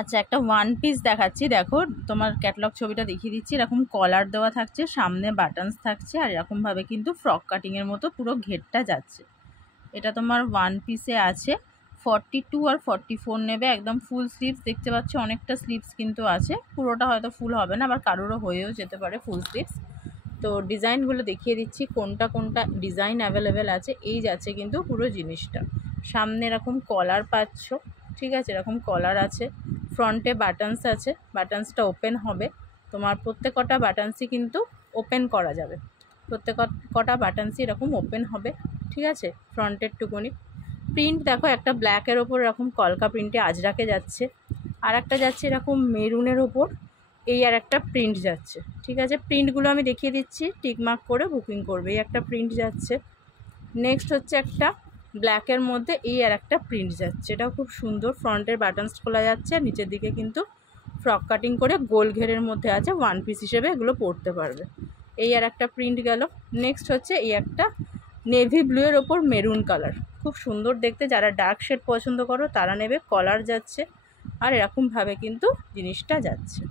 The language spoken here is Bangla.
আচ্ছা, একটা ওয়ান পিস দেখাচ্ছি, দেখো তোমার ক্যাটালগ ছবিটা দেখিয়ে দিচ্ছি। এরকম কলার দেওয়া থাকছে, সামনে বাটনস থাকছে, আর এরকমভাবে কিন্তু ফ্রক কাটিংয়ের মতো পুরো ঘেরটা যাচ্ছে। এটা তোমার ওয়ান পিসে আছে। 42 আর 44 নেবে। একদম ফুল স্লিভস দেখতে পাচ্ছ, অনেকটা স্লিভস কিন্তু আছে, পুরোটা হয়তো ফুল হবে না, আবার কারোরও হয়েও যেতে পারে ফুল স্লিভস। তো ডিজাইনগুলো দেখিয়ে দিচ্ছি কোনটা কোনটা ডিজাইন অ্যাভেলেবেল আছে। এই যাচ্ছে কিন্তু পুরো জিনিসটা। সামনে এরকম কলার পাচ্ছ, ঠিক আছে, এরকম কলার আছে। ফ্রন্টে বাটনস আছে, বাটনসটা ওপেন হবে। তোমার প্রত্যেক কটা বাটনসই কিন্তু ওপেন করা যাবে, প্রত্যেক কটা বাটনসই এরকম ওপেন হবে, ঠিক আছে। ফ্রন্টের টুকুনি প্রিন্ট দেখো, একটা ব্ল্যাকের ওপর এরকম কলকা প্রিন্টে আজরাকে যাচ্ছে, আর একটা যাচ্ছে এরকম মেরুনের ওপর, এই আর একটা প্রিন্ট যাচ্ছে, ঠিক আছে। প্রিন্টগুলো আমি দেখিয়ে দিচ্ছি, টিকমার্ক করে বুকিং করবে। এই একটা প্রিন্ট যাচ্ছে। নেক্সট হচ্ছে একটা ব্ল্যাকের মধ্যে এই আর একটা প্রিন্ট যাচ্ছে, এটাও খুব সুন্দর। ফ্রন্টের বাটনস খোলা যাচ্ছে, আর নিচের দিকে কিন্তু ফ্রক কাটিং করে গোল ঘেরের মধ্যে আছে, ওয়ান পিস হিসেবে এগুলো পরতে পারবে। এই আর একটা প্রিন্ট গেল। নেক্সট হচ্ছে এই একটা নেভি ব্লুয়ের ওপর মেরুন কালার, খুব সুন্দর দেখতে। যারা ডার্ক শেড পছন্দ করো তারা নেবে। কলার যাচ্ছে, আর এরকমভাবে কিন্তু জিনিসটা যাচ্ছে।